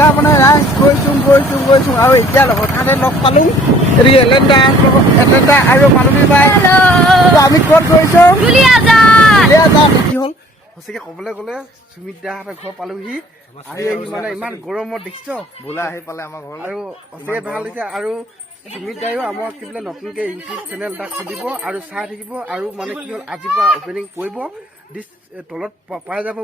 এতিয়া মানে ৰাইজ গৈছোঁ আৰু এতিয়া হঠাতে লগ পালোঁ এলেণ্ডা আৰু মানৱী বাই। আমি ক'ত গৈছোঁ? দুলীয়াজান। কি হ'ল সঁচাকৈ ক'বলৈ গ'লে সুমিত দাহঁতৰ ঘৰ পালোহি। আহি মানে ইমান গৰমত দেখিছ বোলা আহি পালে আমাৰ ঘৰ আৰু সঁচাকৈ ভাল লাগিছে। আৰু সুমিত দায়ো আমাৰ কি বোলে নতুনকৈ ইউটিউব চেনেল এটা খুলিব আৰু চাই থাকিব। আৰু মানে কি হ'ল আজিৰ পৰা অপেনিং কৰিব তলত পাই যাব।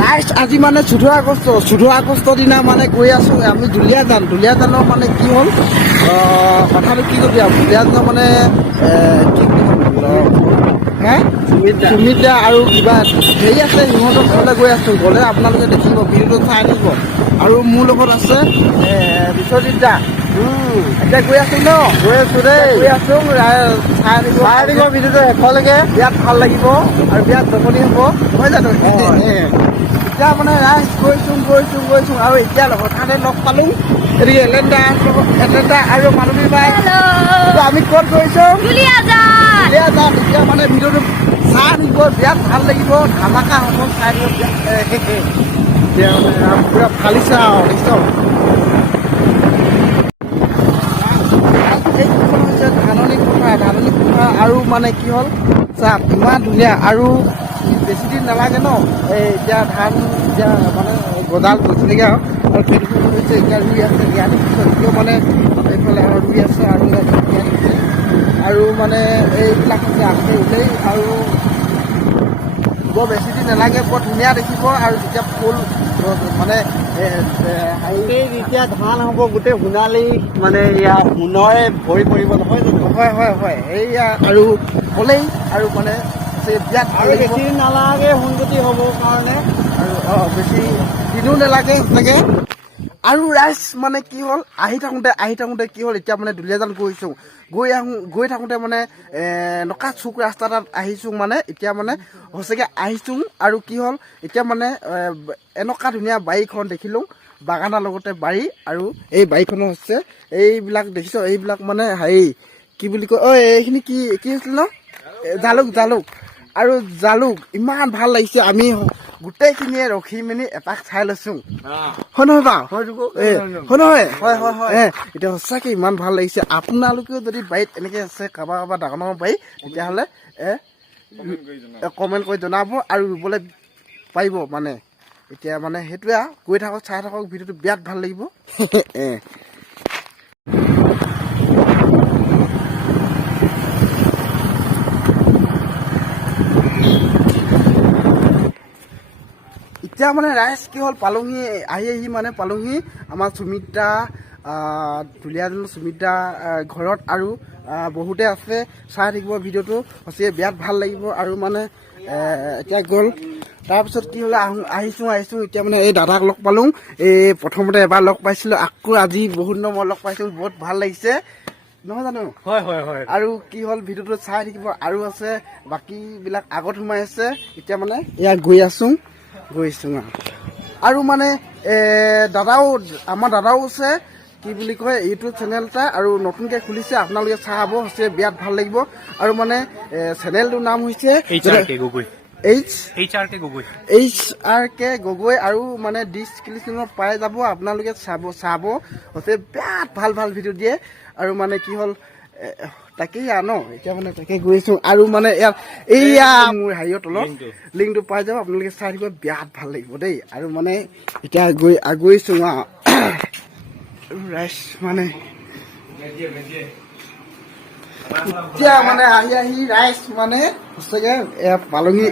ৰাইজ আজি মানে 14 আগষ্টৰ দিনা মানে গৈ আছোঁ আমি দুলীয়াজানৰ মানে কি হ'ল কথাটো কি কবি আৰু দুলীয়াজানৰ মানে কি সুমিত দা আৰু কিবা হেৰি আছে সিহঁতৰ ঘৰলৈ গৈ আছোঁ। গ'লে আপোনালোকে দেখিব ভিডিঅ'টো চাই থাকিব। আৰু মোৰ লগত আছে বিশ্বজিত দা। এতিয়া গৈ আছোঁ ন? গৈ আছোঁ চাই থাকিব ভিডিঅ'টো শেষলৈকে। বিৰাট ভাল লাগিব আৰু বিৰাট জমনি হ'ব নহয় জানো? এতিয়া মানে ৰাইজ গৈছোঁ আৰু এতিয়া হঠাতে লগ পালোঁ এলেণ্ডা আৰু মানৱী বাই। আমি ক'ত গৈছোঁ? দুলীয়াজান। এতিয়া মানে ভিডিঅ'টো চাই থাকিব বিৰাট ভাল লাগিব। ধামাকা হ'ব চাই থাকিব। এতিয়া মানে পুৰা ফালিছে আৰু দেখিছ। এইখন হৈছে ধাননি পথাৰ আৰু মানে কি হ'ল চাপ ইমান ধুনীয়া আৰু বেছি দিন নালাগে ন এতিয়া ধান এতিয়া মানে গজাল গৈছিলেগৈ আৰু খেতিবোৰ হৈছে এতিয়া ৰুই আছে জ্ঞানী পিছত মানে এইফালে ৰুই আছে আৰু মানে এইবিলাক আছে ওলেই আৰু বৰ বেছি দিন নালাগে বৰ ধুনীয়া দেখিব। আৰু যেতিয়া ফুল মানে যেতিয়া ধান হ'ব গোটেই সোণালী মানে ইয়াৰ সোণৰে ভৰি পৰিব নহয় জানো? হয় এইয়া আৰু হ'লেই আৰু মানে বিৰাট আৰু বেছি দিন নালাগে সোণগতি হ'বৰ কাৰণে আৰু বেছি দিনো নালাগে চাগে। আৰু ৰাইজ মানে কি হ'ল আহি থাকোঁতে কি হ'ল এতিয়া মানে দুলীয়াজান গৈ থাকোঁতে মানে এনেকুৱা চুক ৰাস্তা এটাত আহিছোঁ মানে এতিয়া মানে সঁচাকৈ আহিছোঁ। আৰু কি হ'ল এতিয়া মানে এনেকুৱা ধুনীয়া বাৰীখন দেখিলোঁ বাগানৰ লগতে বাৰী। আৰু এই বাৰীখনৰ হৈছে এইবিলাক দেখিছ এইবিলাক মানে হেৰি কি বুলি কয় এইখিনি কি হৈছিল ন? জালুক ইমান ভাল লাগিছে। আমি গোটেইখিনিয়ে ৰখি মেলি এপাক চাই লৈছোঁ হয় নহয় বাৰু? হয় এতিয়া সঁচাকৈ ইমান ভাল লাগিছে। আপোনালোকেও যদি বাৰীত এনেকৈ আছে কাৰোবাৰ ডাঙৰ বাৰীত তেতিয়াহ'লে কমেণ্ট কৰি জনাব আৰু ৰুবলৈ পাৰিব মানে। এতিয়া মানে সেইটোৱে আৰু গৈ থাকক চাই থাকক ভিডিঅ'টো বিৰাট ভাল লাগিব। এতিয়া মানে ৰাইজ কি হ'ল পালোহি পালোহি আমাৰ সুমিত দা দুলীয়াজানৰ সুমিত দা ঘৰত আৰু বহুতে আছে চাই থাকিব ভিডিঅ'টো সঁচাকৈ বিৰাট ভাল লাগিব। আৰু মানে এতিয়া গ'ল তাৰপিছত কি হ'লে আহিছোঁ এতিয়া মানে এই দাদাক লগ পালোঁ। এই প্ৰথমতে এবাৰ লগ পাইছিলোঁ আকৌ আজি বহুত দিনৰ মই লগ পাইছোঁ বহুত ভাল লাগিছে নহয় জানো? হয় আৰু কি হ'ল ভিডিঅ'টো চাই থাকিব। আৰু আছে বাকীবিলাক আগত সোমাই আছে এতিয়া মানে ইয়াত গৈছোঁ আৰু মানে আমাৰ দাদাও আছে কি বুলি কয় ইউটিউব চেনেল এটা আৰু নতুনকৈ খুলিছে আপোনালোকে চাব হৈছে বিৰাট ভাল লাগিব। আৰু মানে চেনেলটোৰ নাম হৈছে HRK গগৈ আৰু মানে ডিছক্ৰিপশ্যনত পাই যাব আপোনালোকে চাব হৈছে বিৰাট ভাল ভিডিঅ' দিয়ে। আৰু মানে কি হ'ল তাকেই ন এতিয়া মানে তাকে গৈছোঁ। আৰু মানে ইয়াত এইয়া মোৰ হেৰিয়ৰ তলত লিংকটো পাই যাব আপোনালোকে চাই দিব বিৰাট ভাল লাগিব দেই। আৰু মানে এতিয়া গৈছোঁ ৰাইজ মানে এতিয়া মানে আহি ৰাইজ মানে সঁচাকে পালঙি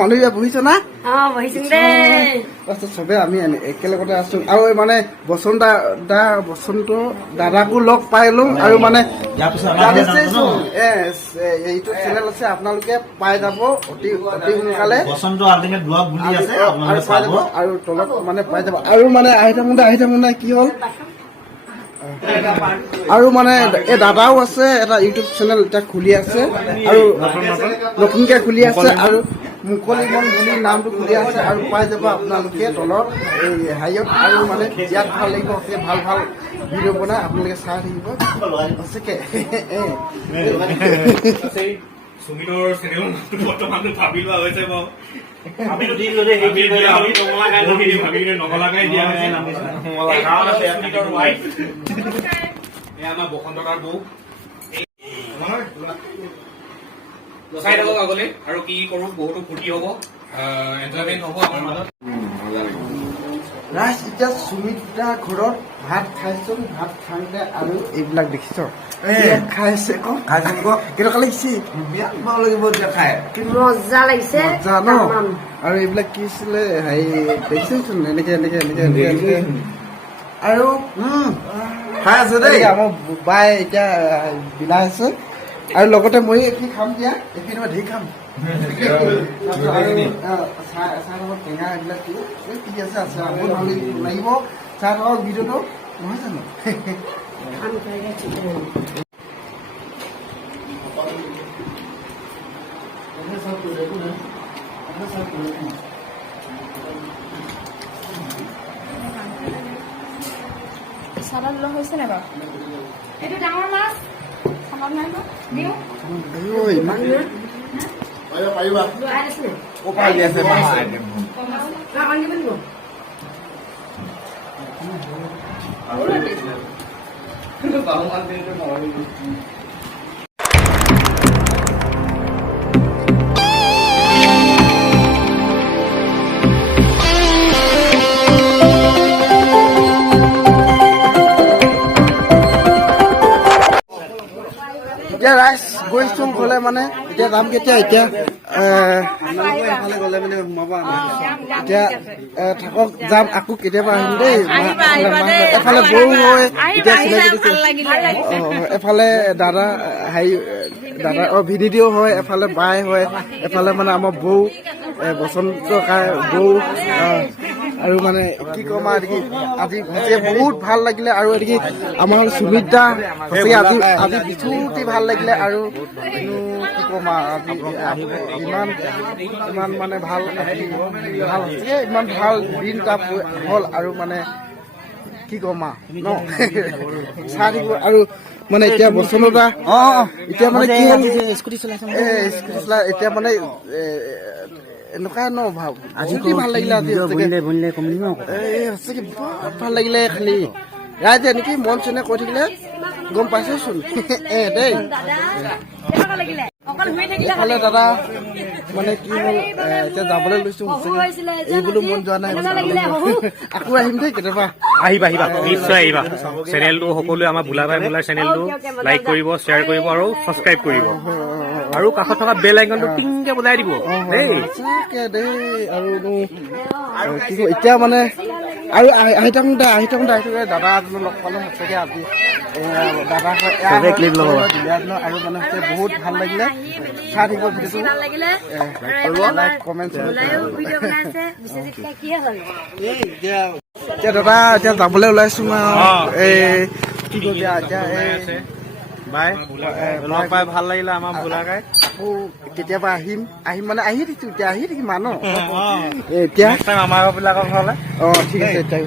মানুহ বহিছ না চবে আমি একেলগতে আছো। আৰু মানে বসন্ত দাদাকো লগ পাইলো। আৰু মানে ইউটিউব চেনেল আছে আপোনালোকে পাই যাব অতি সোনকালে আৰু তলত মানে পাই যাব। আৰু মানে আহি থাকোঁতে কি হ'ল আৰু মানে এই দাদাও আছে এটা ইউটিউব চেনেল এটা খুলি আছে আৰু নতুনকৈ খুলি আছে আৰু মুকলি মন বুলি নামটো খুলি আছে। আৰু পাই যাব আপোনালোকে তলত এই হেৰিয়ত। আৰু মানে বিৰাট ভাল লাগিব ভাল ভিডিঅ' বনাই আপোনালোকে চাই থাকিব সঁচাকৈ। সুমিতৰ চেনেল বৰ্তমান ভাবি লোৱা হৈছে বাৰু আমিতো দি দিলো দেই আমি নগলাকাই দিয়া হৈছে সুমিতৰ ৱাইফ এয়া আমাৰ বসন্তকাৰ বৌ চাই থাকক আগলৈ আৰু কি কৰো বহুতো ফূৰ্তি হ'ব এনজয়মেণ্ট হ'ব আমাৰ মাজত ৰাইজ এতিয়া সুমিত্ৰা ঘৰত ভাত খাইছো ভাত খাওঁতে আৰু এইবিলাক দেখিছ খাইছে কেনেকুৱা লাগিছে বিৰাট ভাল লাগিব এতিয়া খাই মজা লাগিছে মজা ন আৰু এইবিলাক কি আছিলে হেৰি দেখিছোচোন এনেকে এনেকে এনেকে এনেকে এনেকে আৰু খাই আছে দেই আমাৰ বাই এতিয়া বিলাই আছে আৰু লগতে মই এইখিনি খাম দিয়া এইখিনি মই ধেৰ খাম চাহ লগত টেঙা এইবিলাক কি আছে আছে বহুত ভাল লাগিব চাহ লগত ভিডিঅ'টো নহয় জানো চালাদ লোৱা হৈছে নাই বাৰু এইটো ডাঙৰ মাছ চালাদ নাই দিওঁ ইমান পাৰিবা এতিয়া ৰাইজ গৈছো গ'লে মানে এতিয়া যাম কেতিয়া এতিয়া এফালে গ'লে মানে সোমাব এতিয়া থাকক যাম আকৌ কেতিয়াবা আহিম দেই এফালে বৌ হয় এতিয়া এফালে দাদা হেৰি দাদা ভিডিঅ' হয় এফালে বাই হয় এফালে মানে আমাৰ বৌ বসন্ত বৌ আৰু মানে কি ক'ম আৰু আজি বহুত ভাল লাগিলে আৰু এদিকে আমাৰ সুমিত্ৰা সঁচাকৈ আজি বিচুতি ভাল লাগিলে আৰু কি ক'ম আজি ইমান মানে ভাল ভাল হৈছে ইমান ভাল দিন এটা হ'ল আৰু মানে কি ক'ম ন চাই থাকিব আৰু মানে এতিয়া বসন্তদা এতিয়া মানে কি হ'ল স্কুটি চলাই এতিয়া মানে এনেকুৱা ন ভাব আজি ভাল লাগিলে আজি সঁচাকে বহুত ভাল লাগিলে খালি ৰাইজে এনেকে মন চনে কৈ থাকিলে গম পাইছেচোন দেই এফালে দাদা মানে কি হ'ল এতিয়া যাবলৈ লৈছো এই বোলো মন যোৱা নাই আকৌ আহিম দেই কেতিয়াবা আহিবা নিশ্চয় আহিবা চেনেলটো সকলোৱে আমাৰ ভোলাভাই ভোলাৰ চেনেলটো লাইক কৰিব শ্বেয়াৰ কৰিব আৰু ছাবস্ক্ৰাইব কৰিব আৰু কাষত থকা বেল আইকনটো টিংকে বজাই দিব দেই আৰু কি কয় এতিয়া মানে আৰু আহি থাকোঁতে দাদা এজনক লগ পালোঁ সঁচাকৈ আজি দাদা ক্লিপ ল'ব আৰু মানে বহুত ভাল লাগিলে চাই থাকিব ভিডিঅ'টো লাইক কমেণ্ট এতিয়া দাদা এতিয়া যাবলৈ ওলাইছো এই কি কবি এতিয়া বাই লগ পাই ভাল লাগিলে আমাৰ ভোলাকাই কেতিয়াবা আহিম মানে আহি থাকিছো এতিয়া আহি থাকিম ন এতিয়া আমাৰ বিলাকৰ ঘৰলৈ ঠিক আছে এতিয়া